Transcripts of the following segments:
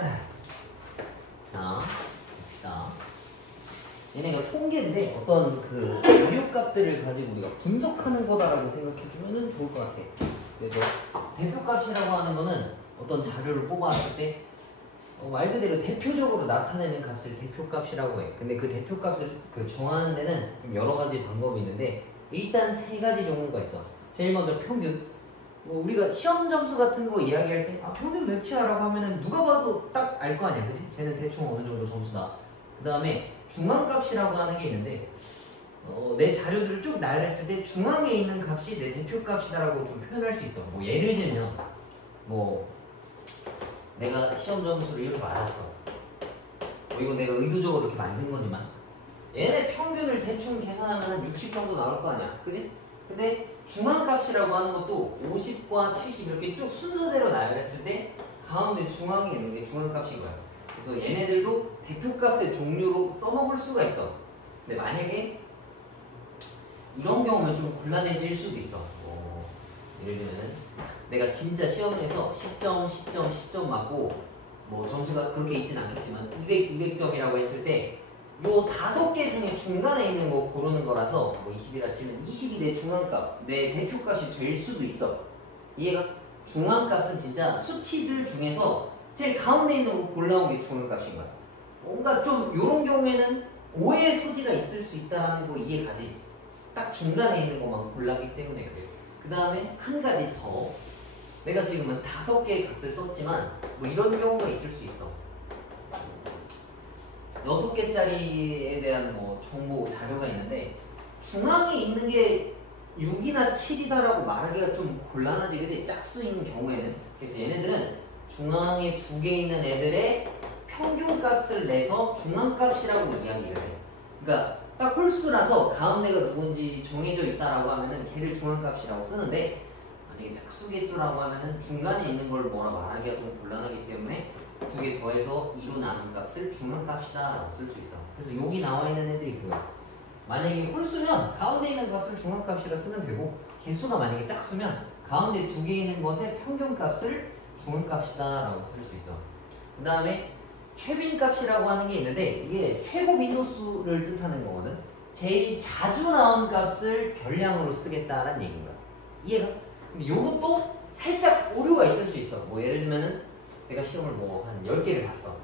자, 봅시다. 얘네가 통계인데 어떤 그 자료값들을 가지고 우리가 분석하는 거다라고 생각해주면 좋을 것 같아. 그래서 대표값이라고 하는 거는 어떤 자료를 뽑아왔을 때 말 그대로 대표적으로 나타내는 값을 대표값이라고 해. 근데 그 대표값을 정하는 데는 좀 여러 가지 방법이 있는데 일단 세 가지 종류가 있어. 제일 먼저 평균. 우리가 시험 점수 같은 거 이야기할 때 평균 몇이야 라고 하면은 누가 봐도 딱 알 거 아니야, 그치? 쟤는 대충 어느 정도 점수다. 그 다음에 중앙값이라고 하는 게 있는데 내 자료들을 쭉 나열했을 때 중앙에 있는 값이 내 대표값이다라고 좀 표현할 수 있어. 뭐 예를 들면 내가 시험 점수를 이렇게 맞았어. 이거 내가 의도적으로 이렇게 만든 거지만 얘네 평균을 대충 계산하면 한 60 정도 나올 거 아니야, 그치? 근데 중앙값이라고 하는 것도 50과 70 이렇게 쭉 순서대로 나열했을 때 가운데 중앙에 있는 게 중앙값인 거야. 그래서 얘네들도 대표값의 종류로 써먹을 수가 있어. 근데 만약에 이런 경우는 좀 곤란해질 수도 있어. 예를 들면은 내가 진짜 시험에서 10점, 10점, 10점 맞고 점수가 그렇게 있진 않겠지만 200점이라고 했을 때 요 5개 중에 중간에 있는 거 고르는 거라서 20이라 치면 20이 내 중앙값, 내 대표값이 될 수도 있어. 이해가? 중앙값은 진짜 수치들 중에서 제일 가운데 있는 거 골라온 게 중앙값인 거야. 뭔가 좀 요런 경우에는 오해의 소지가 있을 수 있다는 거 이해가지. 딱 중간에 있는 것만 골랐기 때문에 그래요. 그 다음에 한 가지 더. 내가 지금은 5개의 값을 썼지만 이런 경우가 있을 수 있어. 6개짜리에 대한 정보 자료가 있는데 중앙에 있는 게 6이나 7이다라고 말하기가 좀 곤란하지, 그치? 짝수인 경우에는. 그래서 얘네들은 중앙에 2개 있는 애들의 평균값을 내서 중앙값이라고 이야기를 해. 그러니까 딱 홀수라서 가운데가 누군지 정해져 있다라고 하면은 걔를 중앙값이라고 쓰는데, 만약에 짝수개수라고 하면은 중간에 있는 걸 뭐라 말하기가 좀 곤란하기 때문에 2개 더해서 2로 나눈 값을 중앙값이다 라고 쓸 수 있어. 그래서 여기 나와 있는 애들이 그거야. 만약에 홀수면 가운데 있는 값을 중앙값이라 쓰면 되고, 개수가 만약에 짝수면 가운데 2개 있는 것의 평균값을 중앙값이다 라고 쓸 수 있어. 그 다음에 최빈값이라고 하는 게 있는데 이게 최고 빈도수를 뜻하는 거거든. 제일 자주 나온 값을 별량으로 쓰겠다라는 얘기인 거야. 이해가? 근데 요것도 살짝 오류가 있을 수 있어. 예를 들면은 내가 시험을 한 10개를 봤어.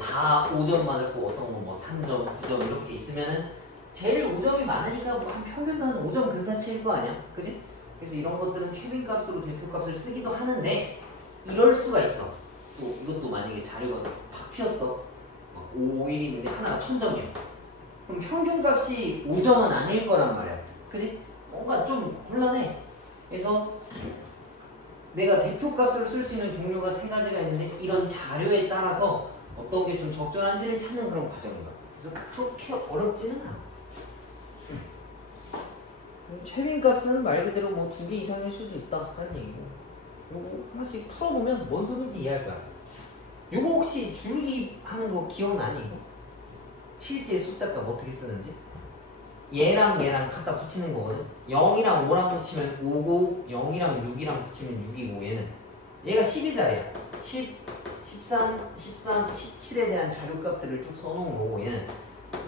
다 5점 맞았고 어떤 거 3점, 9점 이렇게 있으면은 제일 5점이 많으니까 한 평균도 한 5점 근사치일 거 아니야? 그지? 그래서 이런 것들은 최빈값으로 대표값을 쓰기도 하는데 이럴 수가 있어. 또 이것도 만약에 자료가 팍 튀었어. 5, 1이 있는데 하나가 1000점이야. 그럼 평균값이 5점은 아닐 거란 말이야. 그지? 뭔가 좀 곤란해. 그래서 내가 대표값으로 쓸 수 있는 종류가 3가지가 있는데 이런 자료에 따라서 어떤 게 좀 적절한지를 찾는 그런 과정인 거야. 그래서 그렇게 어렵지는 않아. 최빈값은 말 그대로 2개 이상일 수도 있다라는 얘기고, 요거 하나씩 풀어보면 뭔 소리인지 이해할 거야. 요거 혹시 줄기 하는 거 기억나니? 이거? 실제 숫자값 어떻게 쓰는지? 얘랑 얘랑 갖다 붙이는 거거든. 0이랑 5랑 붙이면 5고 0이랑 6이랑 붙이면 6이고 얘가 12자리야. 10, 13, 17에 대한 자료값들을 쭉 써놓은 거고 얘는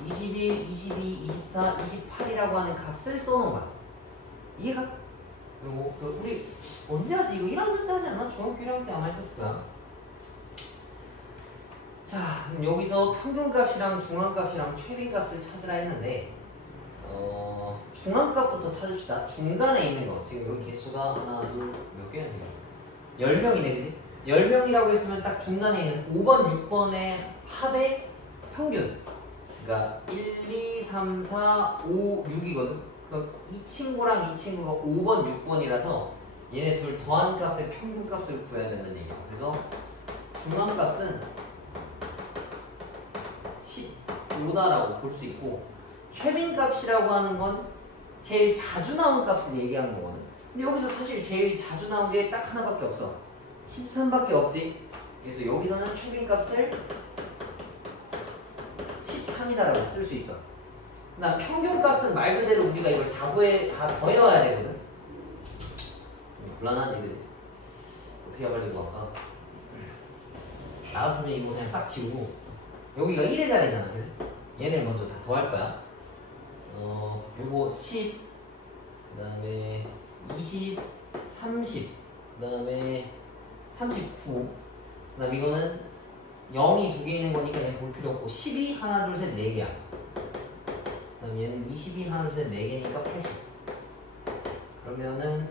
21, 22, 24, 28이라고 하는 값을 써놓은 거야. 이해가? 그리고 우리 언제 하지? 이거 1학년 때 하지 않나? 중학교 1학년 때 아마 했었을 거야. 자, 그럼 여기서 평균값이랑 중앙값이랑 최빈값을 찾으라 했는데 중앙값부터 찾읍시다. 중간에 있는 거. 지금 여기 개수가 하나, 둘, 몇 개야 지금? 10명이네, 그지? 10명이라고 했으면 딱 중간에 있는 5번, 6번의 합의 평균. 그러니까 1, 2, 3, 4, 5, 6이거든? 그럼 이 친구랑 이 친구가 5번, 6번이라서 얘네 둘 더한 값의 평균값을 구해야 된다는 얘기야. 그래서 중앙값은 15다라고 볼 수 있고, 최빈값이라고 하는 건 제일 자주 나온 값을 얘기하는 거거든. 근데 여기서 사실 제일 자주 나온 게 딱 하나밖에 없어. 13밖에 없지. 그래서 여기서는 최빈값을 13이다라고 쓸 수 있어. 나 평균값은 말 그대로 우리가 이걸 다 더해와야 되거든. 곤란하지, 그지? 어떻게 하려고 할까? 나 같으면 이거 그냥 싹 지우고 여기가 1의 자리잖아. 그래서 얘를 먼저 다 더할 거야. 요거 10, 그 다음에 20, 30, 그 다음에 39, 그 다음 이거는 0이 2개 있는 거니까 얘는 볼 필요 없고 12, 하나, 둘, 셋, 4개야. 그 다음 얘는 22, 하나, 둘, 셋, 4개니까 80. 그러면은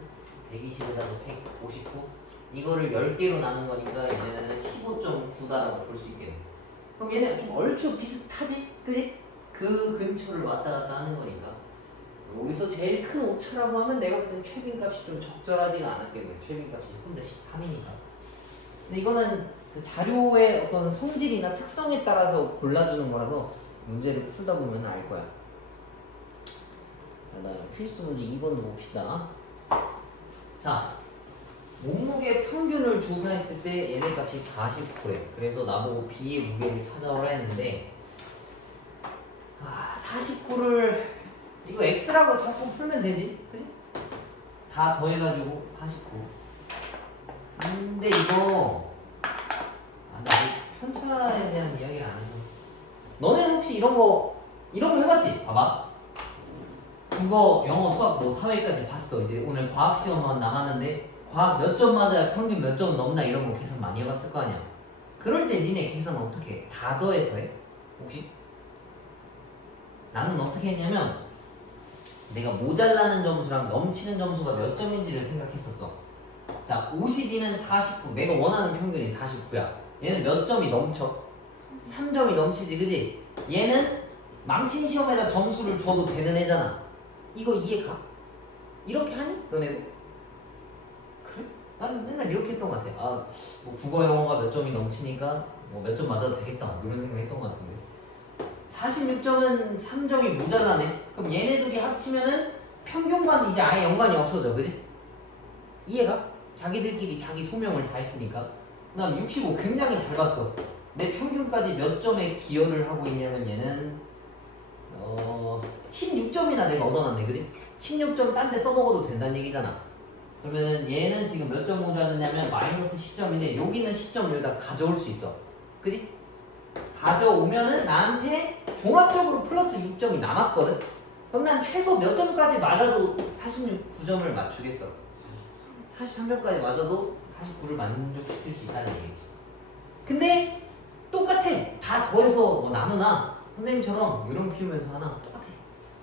120에다가 159. 이거를 10개로 나눈 거니까 얘는 15.9다라고 볼 수 있겠네. 그럼 얘는 좀 얼추 비슷하지? 그지? 그 근처를 왔다 갔다 하는 거니까. 여기서 제일 큰 오차라고 하면 내가 볼 땐 최빈값이 좀 적절하지가 않았겠네. 최빈값이 혼자 13이니까. 근데 이거는 그 자료의 어떤 성질이나 특성에 따라서 골라주는 거라서 문제를 풀다 보면 알 거야. 그다음에 필수 문제 2번 봅시다. 자, 몸무게 평균을 조사했을 때 얘네 값이 49래. 그래서 나보고 B의 무게를 찾아오라 했는데 49를 이거 X라고 자꾸 풀면 되지? 그지? 다 더해가지고 49. 근데 이거 나 편차에 대한 이야기를 안 해서 너네는 혹시 이런 거 해봤지? 봐봐. 국어, 영어, 수학, 뭐 사회까지 봤어. 이제 오늘 과학 시험만 남았는데 과학 몇 점 맞아야 평균 몇 점 넘나 이런 거 계산 많이 해봤을 거 아니야. 그럴 때 니네 계산 어떻게 해? 다 더해서 해? 혹시? 나는 어떻게 했냐면 내가 모자라는 점수랑 넘치는 점수가 몇 점인지를 생각했었어. 자, 52는 49. 내가 원하는 평균이 49야. 얘는 몇 점이 넘쳐? 3점이 넘치지, 그지? 얘는 망친 시험에다 점수를 줘도 되는 애잖아. 이거 이해가? 이렇게 하니? 너네도? 그래? 나는 맨날 이렇게 했던 것 같아. 뭐 국어, 영어가 몇 점이 넘치니까 뭐 몇 점 맞아도 되겠다. 이런 생각 했던 것 같은데. 46점은 3점이 모자라네. 그럼 얘네 둘이 합치면은 평균과는 이제 아예 연관이 없어져. 그지? 이해가? 자기들끼리 자기 소명을 다 했으니까. 그 다음 65 굉장히 잘 봤어. 내 평균까지 몇 점에 기여를 하고 있냐면 얘는 16점이나 내가 얻어놨네. 그지? 16점 딴 데 써먹어도 된다는 얘기잖아. 그러면은 얘는 지금 몇 점 모자르냐면 마이너스 10점인데 여기는 10점 여기다 가져올 수 있어. 그지? 가져오면은 나한테 종합적으로 플러스 6점이 남았거든? 그럼 난 최소 몇 점까지 맞아도 49점을 맞추겠어. 43점까지 맞아도 49를 만족시킬 수 있다는 얘기지. 근데 똑같아. 다 더해서 뭐 나누나 선생님처럼 이런 거 피우면서 하나 똑같아.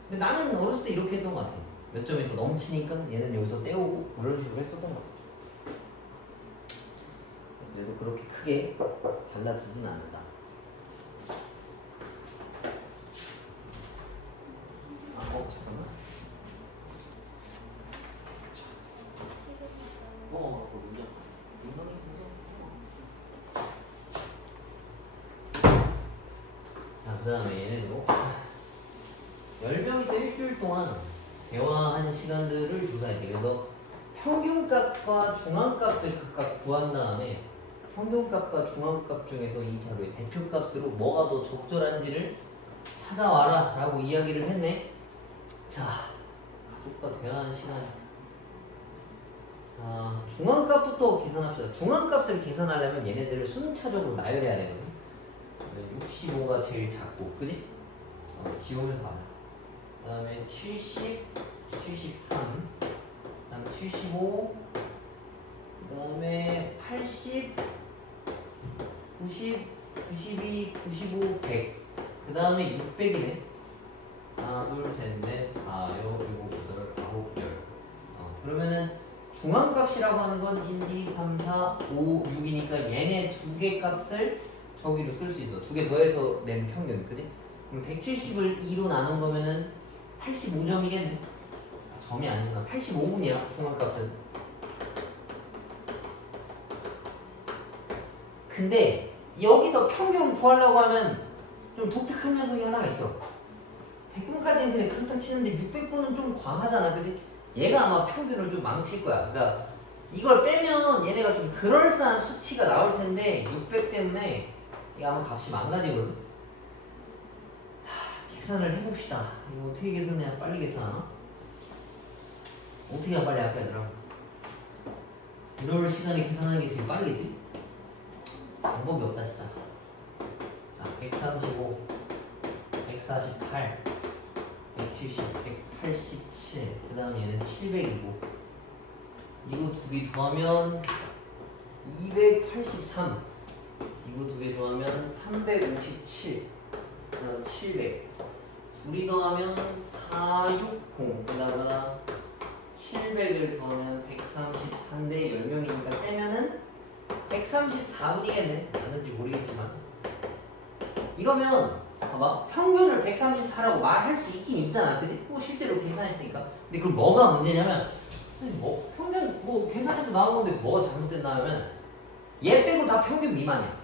근데 나는 어렸을 때 이렇게 했던 것 같아. 몇 점이 더 넘치니까 얘는 여기서 떼오고 이런 식으로 했었던 것 같아. 그래도 그렇게 크게 잘라지진 않는다. 잠깐만. 그 다음에 얘네도 10명이서 일주일 동안 대화한 시간들을 조사할게. 그래서 평균값과 중앙값을 각각 구한 다음에 평균값과 중앙값 중에서 이 자료의 대표값으로 뭐가 더 적절한지를 찾아와라 라고 이야기를 했네. 자, 가족과 대화하는 시간. 자, 중앙값부터 계산합시다. 중앙값을 계산하려면 얘네들을 순차적으로 나열해야 되거든. 65가 제일 작고, 그지? 지우면서 가자. 그 다음에 70, 73, 그 다음에 75, 그 다음에 80, 90, 92, 95, 100. 그 다음에 600이네. 하나, 둘, 셋, 넷, 다, 여, 일곱, 여덟, 아홉, 열. 그러면은 중앙값이라고 하는 건 1, 2, 3, 4, 5, 6이니까 얘네 두 개 값을 저기로 쓸 수 있어. 두 개 더해서 낸 평균, 그지? 그럼 170을 2로 나눈 거면은 85점이겠네. 점이 아니구나. 85분이야, 중앙값은. 근데 여기서 평균 구하려고 하면 좀 독특한 녀석이 하나가 있어. 100분까지는 그래 그렇다 치는데 600분은 좀 과하잖아, 그지? 얘가 아마 평균을 좀 망칠 거야. 그러니까 이걸 빼면 얘네가 좀 그럴싸한 수치가 나올 텐데 600 때문에 이게 아마 값이 망가지거든. 계산을 해봅시다. 이거 어떻게 계산해야 빨리 계산하나? 어떻게 해야 빨리 할까 얘들아? 이럴 시간에 계산하는 게 제일 빠르겠지? 방법이 없다 진짜. 자, 135, 148, 170, 187. 그 다음 얘는 700이고. 이거 두 개 더하면 283. 이거 두 개 더하면 357. 그 다음 700. 둘이 더하면 460. 게다가 700을 더하면 134인데 10명이니까 떼면은 134분이겠네. 맞는지 모르겠지만. 이러면 봐봐. 평균을 134라고 말할 수 있긴 있잖아. 그치? 뭐 실제로 계산했으니까. 근데 그럼 뭐가 문제냐면 뭐 평균 뭐 계산해서 나온 건데 뭐가 잘못됐나 하면 얘 빼고 다 평균 미만이야.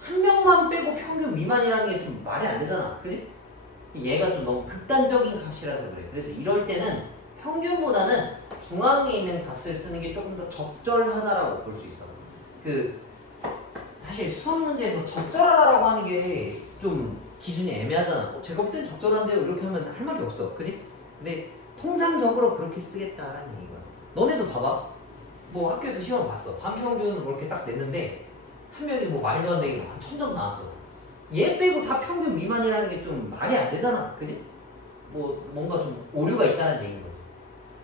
한 명만 빼고 평균 미만이라는 게 좀 말이 안 되잖아. 그치? 얘가 좀 너무 극단적인 값이라서 그래. 그래서 이럴 때는 평균보다는 중앙에 있는 값을 쓰는 게 조금 더 적절하다라고 볼 수 있어. 사실 수학 문제에서 적절하다라고 하는 게 좀 기준이 애매하잖아. 제가 볼 땐 적절한데요. 이렇게 하면 할 말이 없어. 그치? 근데 통상적으로 그렇게 쓰겠다라는 얘기야. 너네도 봐봐. 뭐 학교에서 시험 봤어. 반평균을 뭐 이렇게 딱 냈는데 한 명이 뭐 말도 안 되게 한 1000점 나왔어. 얘 빼고 다 평균 미만이라는 게 좀 말이 안 되잖아. 그지? 뭐 뭔가 좀 오류가 있다는 얘기인 거지.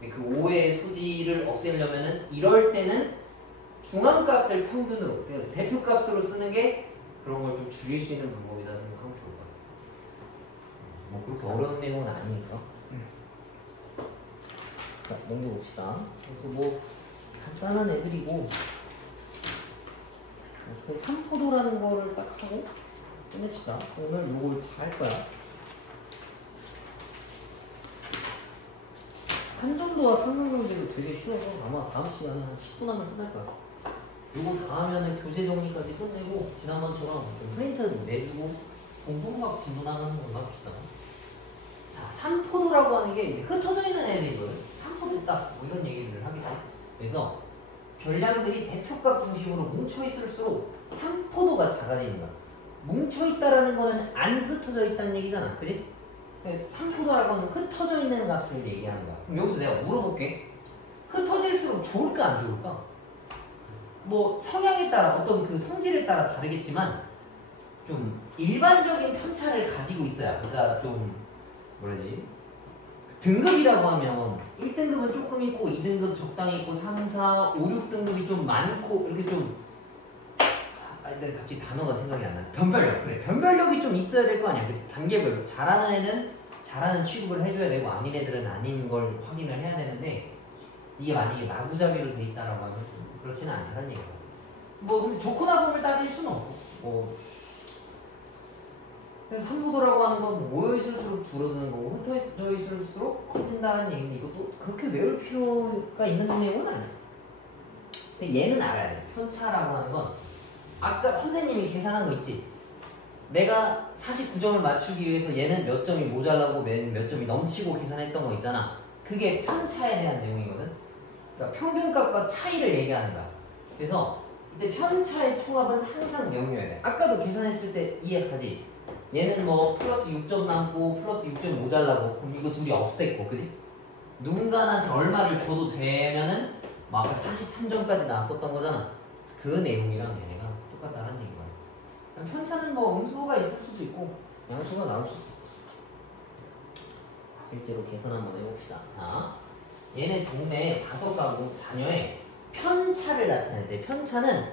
근데 그 오해의 소지를 없애려면은 이럴 때는 중앙값을 평균으로, 그러니까 대표값으로 쓰는 게 그런 걸 좀 줄일 수 있는 방법이다 생각하면 좋을 것 같아. 뭐 그렇게 어려운 내용은 아니니까. 자, 넘겨봅시다. 그래서 뭐 간단한 애들이고 그 3포도라는 거를 딱 하고 끝냅시다. 오늘 요걸 다 할 거야. 산전도와 상용명제도 되게 쉬워서 아마 다음 시간에 한 10분 하면 끝날 거야. 요거 다 하면은 교재 정리까지 끝내고 지난번처럼 좀 프린트 내주고 공부막 진도나가는 걸로 합시다. 자, 3포도라고 하는 게 이제 흩어져 있는 애들이거든. 3포도 딱 뭐 이런 얘기를 하겠지. 그래서 별량들이 대표값 중심으로 뭉쳐있을수록 3포도가 작아지는 거야. 뭉쳐있다라는 거는 안 흩어져 있다는 얘기잖아. 그지? 3포도라고 하는 흩어져 있는 값을 얘기하는 거야. 그럼 여기서 내가 물어볼게. 흩어질수록 좋을까 안 좋을까? 뭐 성향에 따라 어떤 그 성질에 따라 다르겠지만 좀 일반적인 편차를 가지고 있어야, 그러니까 좀 뭐라지? 등급이라고 하면 1등급은 조금 있고 2등급 적당히 있고 3, 4, 5, 6등급이 좀 많고 이렇게 좀 근데 갑자기 단어가 생각이 안 나. 변별력. 그래. 변별력이 좀 있어야 될 거 아니야. 그치? 단계별로. 잘하는 애는 잘하는 취급을 해줘야 되고 아닌 애들은 아닌 걸 확인을 해야 되는데 이게 만약에 마구잡이로 돼 있다라고 하면 좀 그렇지는 않다는 얘기야. 뭐 근데 좋거나 보면 따질 수는 없고 뭐 그래서 3포도라고 하는 건 모여있을수록 줄어드는 거고 흩어져 있을수록 커진다는 얘기인데 이것도 그렇게 외울 필요가 있는 내용은 아니야. 근데 얘는 알아야 돼. 편차라고 하는 건 아까 선생님이 계산한 거 있지? 내가 49점을 맞추기 위해서 얘는 몇 점이 모자라고 몇 점이 넘치고 계산했던 거 있잖아. 그게 편차에 대한 내용이거든. 그러니까 평균값과 차이를 얘기하는 거야. 그래서 이때 편차의 총합은 항상 0이어야 돼. 아까도 계산했을 때 이해하지? 얘는 뭐 플러스 6점 남고 플러스 6점 모자라고 그럼 이거 둘이 없앴고 그지? 누군가한테 얼마를 줘도 되면은 뭐 아까 43점까지 나왔었던 거잖아. 그 내용이랑 얘네가 똑같다는 얘기야. 편차는 뭐 음수가 있을 수도 있고 양수가 나올 수도 있어. 실제로 계산 한번 해봅시다. 자, 얘네 동네 5가구 자녀의 편차를 나타낼 때 편차는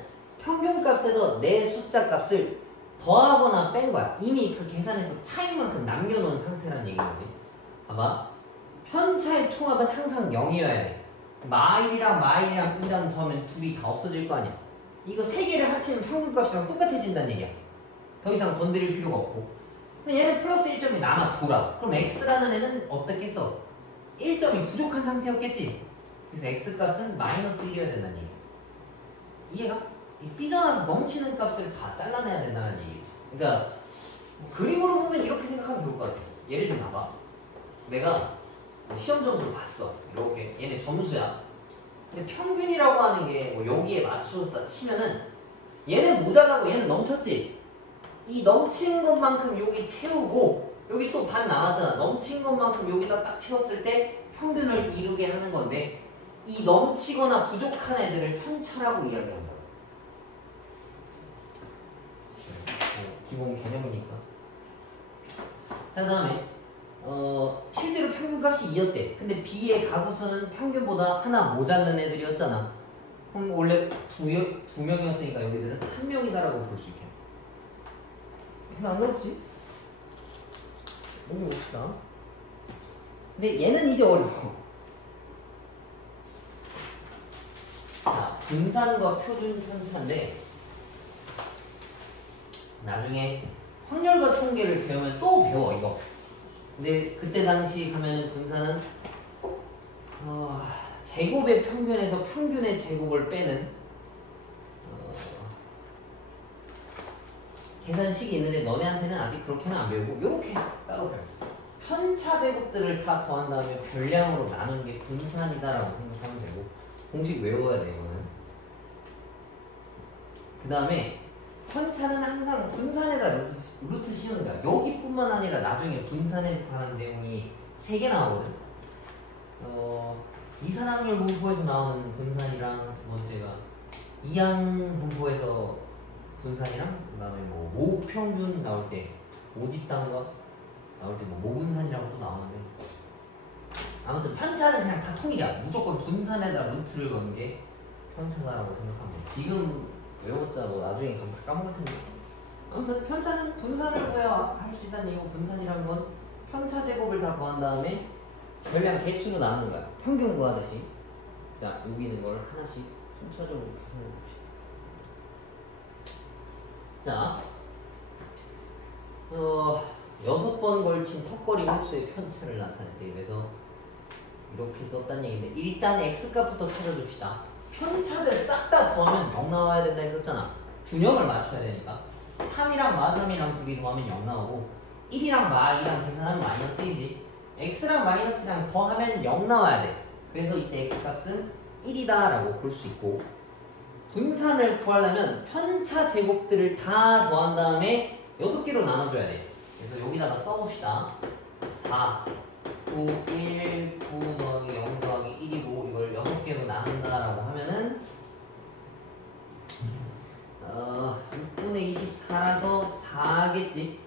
평균값에서 내 숫자 값을 더하거나 뺀 거야. 이미 그 계산에서 차이만큼 남겨놓은 상태라는 얘기인 거지. 봐봐. 편차의 총합은 항상 0이어야 돼. 마일이랑 2랑 더하면 둘이 다 없어질 거 아니야. 이거 3개를 합치면 평균값이랑 똑같아진다는 얘기야. 더 이상 건드릴 필요가 없고. 근데 얘는 플러스 1점이 남아 돌아. 그럼 x라는 애는 어떻겠어? 1점이 부족한 상태였겠지? 그래서 x값은 마이너스 1이어야 된다는 얘기야. 이해가? 삐져나서 넘치는 값을 다 잘라내야 된다는 얘기지. 그러니까 뭐 그림으로 보면 이렇게 생각하면 좋을 것 같아. 예를 들어 봐봐. 내가 뭐 시험 점수를 봤어. 이렇게 얘네 점수야. 근데 평균이라고 하는 게 뭐 여기에 맞춰서 치면은 얘는 모자라고 얘는 넘쳤지. 이 넘친 것만큼 여기 채우고 여기 또 반 남았잖아. 넘친 것만큼 여기다 딱 채웠을 때 평균을 이루게 하는 건데 이 넘치거나 부족한 애들을 편차라고 이야기한다. 기본 개념이니까. 자, 그 다음에 실제로 평균값이 2였대. 근데 B의 가구수는 평균보다 하나 모자른 애들이었잖아. 그럼 원래 두 명이었으니까 여기들은 한 명이다라고 볼 수 있겠네. 이거 안 어렵지? 넘어봅시다. 근데 얘는 이제 어려워. 자, 분산과 표준 편차인데 나중에 확률과 통계를 배우면 또 배워 이거. 근데 그때 당시 가면은 분산은 제곱의 평균에서 평균의 제곱을 빼는 계산식이 있는데 너네한테는 아직 그렇게는 안 배우고 요렇게 따로 배워. 편차 제곱들을 다 더한 다음에 별량으로 나눈 게 분산이다라고 생각하면 되고 공식 외워야 돼 이거는. 그 다음에 편차는 항상 분산에다 루트 씌우는 거야. 여기뿐만 아니라 나중에 분산에 관한 내용이 3개 나오거든. 이산항률 분포에서 나오는 분산이랑 두 번째가 이항 분포에서 분산이랑 그 다음에 뭐 모평균 나올 때 모집단과 나올 때 뭐 모분산이라고 또 나오는데 아무튼 편차는 그냥 다 통일이야. 무조건 분산에다 루트를 거는 게 편차다라고 생각하면 돼. 지금 외워봤자 뭐 나중에 가면 다 까먹을 텐데. 아무튼 편차는 분산을 구해야 할 수 있다는 이유고 분산이라는 건 편차 제곱을 다 더한 다음에 별량 개수로 나누는 거야. 평균 구하듯이. 자, 여기 있는 걸 하나씩 순차적으로 계산해 봅시다. 자, 6번 걸친 턱걸이 횟수의 편차를 나타냈대. 그래서 이렇게 썼다는 얘기인데 일단 x값부터 찾아줍시다. 편차들 싹 다 더하면 0 나와야 된다 했었잖아. 균형을 맞춰야 되니까 3이랑 마3이랑 둘이 더하면 0 나오고 1이랑 마2랑 계산하면 마이너스 1이지. x랑 마이너스랑 더하면 0 나와야 돼. 그래서 이때 x값은 1이다 라고 볼 수 있고 분산을 구하려면 편차 제곱들을 다 더한 다음에 6개로 나눠줘야 돼. 그래서 여기다가 써봅시다. 4, 9, 1, 9 더하기 0 더하기 1이고 이걸 6개로 나눈다라고 하면은 6분의 24라서 4겠지.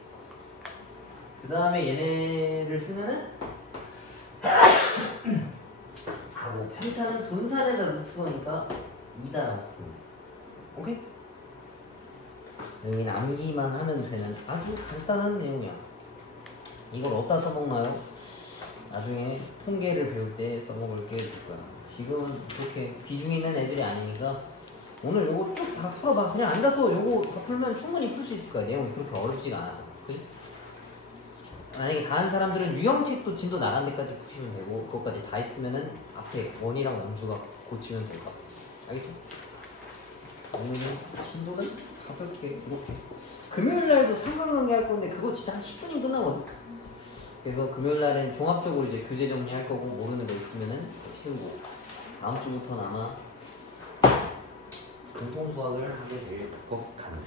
그 다음에 얘네를 쓰면은 4고 편차는 분산에다 루트 거니까 2다라고 씁니다. 오케이? 여기는 암기만 하면 되는 아주 간단한 내용이야. 이걸 어디다 써먹나요? 나중에 통계를 배울 때 써먹을 게 될 거야. 지금은 그렇게 비중 있는 애들이 아니니까 오늘 요거 쭉 다 풀어봐. 그냥 앉아서 요거 다 풀면 충분히 풀 수 있을 거야. 내용이 그렇게 어렵지가 않아서. 그치? 만약에 다른 사람들은 유형책도 진도 나간 데까지 푸시면 되고 그것까지 다 있으면은 앞에 원이랑 원주가 고치면 될 것 같아. 알겠죠? 오늘은 진도는 가볍게 이렇게 금요일날도 삼각관계 할 건데 그거 진짜 한 10분이면 끝나거든. 그래서 금요일날은 종합적으로 이제 교재 정리할 거고 모르는 거 있으면은 채우고 다음 주부터는 아마 공통수학을 하게 될 것 같네.